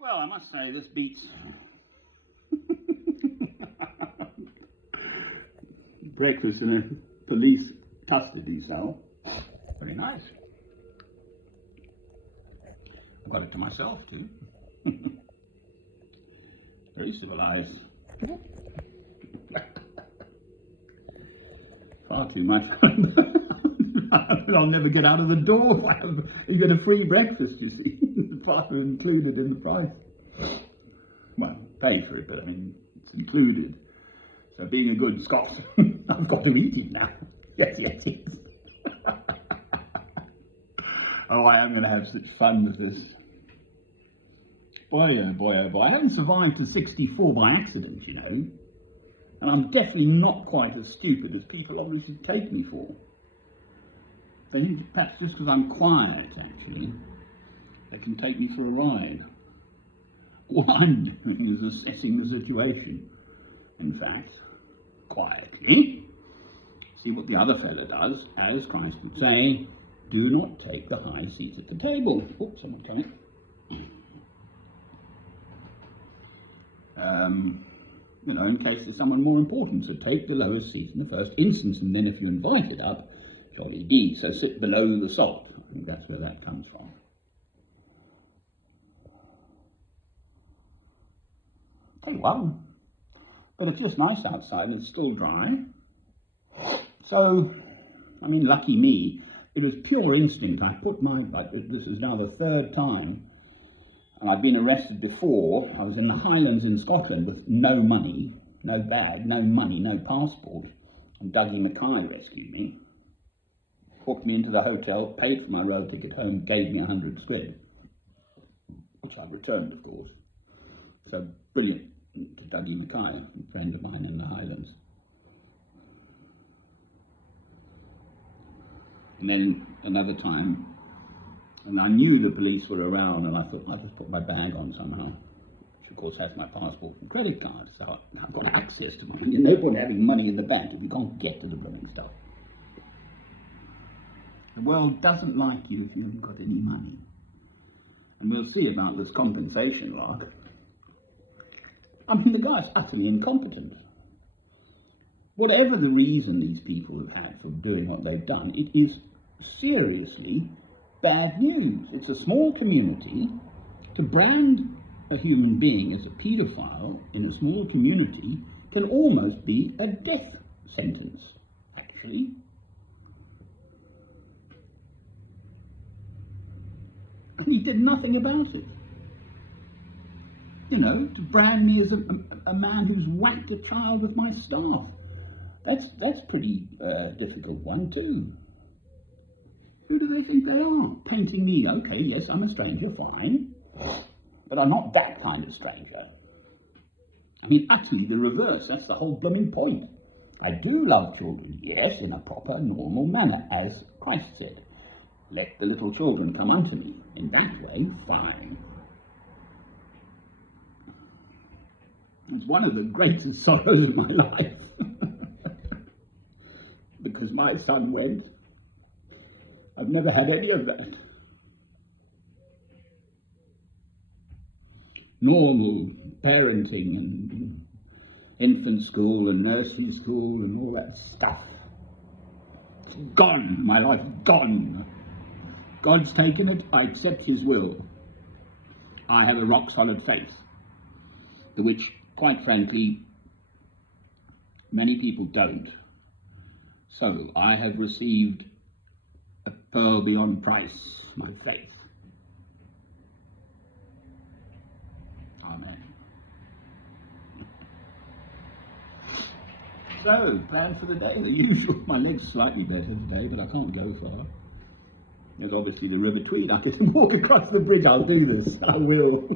Well, I must say this beats breakfast in a police custody cell. Very nice. I've got it to myself too. Very civilized. Far too much. I'll never get out of the door. You get a free breakfast, you see. Part included in the price. Well, pay for it, but I mean, it's included. So being a good Scot, I've got to eat it now. Yes. Oh, I am going to have such fun with this. Boy, oh boy, oh boy. I haven't survived to 64 by accident, you know. And I'm definitely not quite as stupid as people obviously take me for. They think perhaps just because I'm quiet, actually, they can take me for a ride. All I'm doing is assessing the situation, in fact, quietly. See what the other fellow does, as Christ would say, do not take the high seat at the table. Oops, someone coming. You know, in case there's someone more important, so take the lowest seat in the first instance, and then if you're invited up, jolly D, so sit below the salt. I think that's where that comes from. Tell you what, but it's just nice outside and it's still dry. So, I mean, lucky me, it was pure instinct. I put this is now the third time, and I've been arrested before. I was in the Highlands in Scotland with no money, no bag, no money, no passport, and Dougie Mackay rescued me. Took me into the hotel, paid for my rail ticket home, gave me 100 quid, which I returned, of course. So brilliant to Dougie Mackay, a friend of mine in the Highlands. And then another time, and I knew the police were around, and I thought I'll just put my bag on somehow, which of course has my passport and credit card, so I've got access to money. There's no point having money in the bank if you can't get to the blooming stuff. The world doesn't like you if you haven't got any money. And we'll see about this compensation lark. I mean, the guy's utterly incompetent. Whatever the reason these people have had for doing what they've done, it is seriously bad news. It's a small community. To brand a human being as a paedophile in a small community can almost be a death sentence, actually. And he did nothing about it. You know, to brand me as a man who's whacked a child with my staff. That's pretty difficult one too. Who do they think they are? Painting me, okay, yes, I'm a stranger, fine. But I'm not that kind of stranger. I mean, utterly the reverse, that's the whole blooming point. I do love children, yes, in a proper, normal manner, as Christ said. Let the little children come unto me. In that way, fine. It's one of the greatest sorrows of my life. Because my son went. I've never had any of that. Normal parenting and infant school and nursery school and all that stuff. It's gone. My life gone. God's taken it. I accept his will. I have a rock-solid faith, the which, quite frankly, many people don't. So I have received a pearl beyond price, my faith. Amen. So, plan for the day, the usual. My leg's slightly better today, but I can't go far. There's obviously the River Tweed. I can walk across the bridge. I'll do this. I will.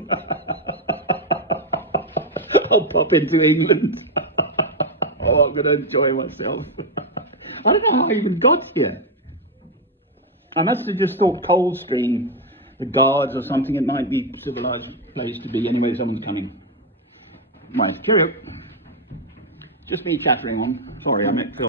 I'll pop into England. Oh, I'm going to enjoy myself. I don't know how I even got here. I must have just thought Coldstream, the guards or something, it might be a civilised place to be. Anyway, someone's coming. Right, cheerio. Just me chattering on. Sorry, I met Phil.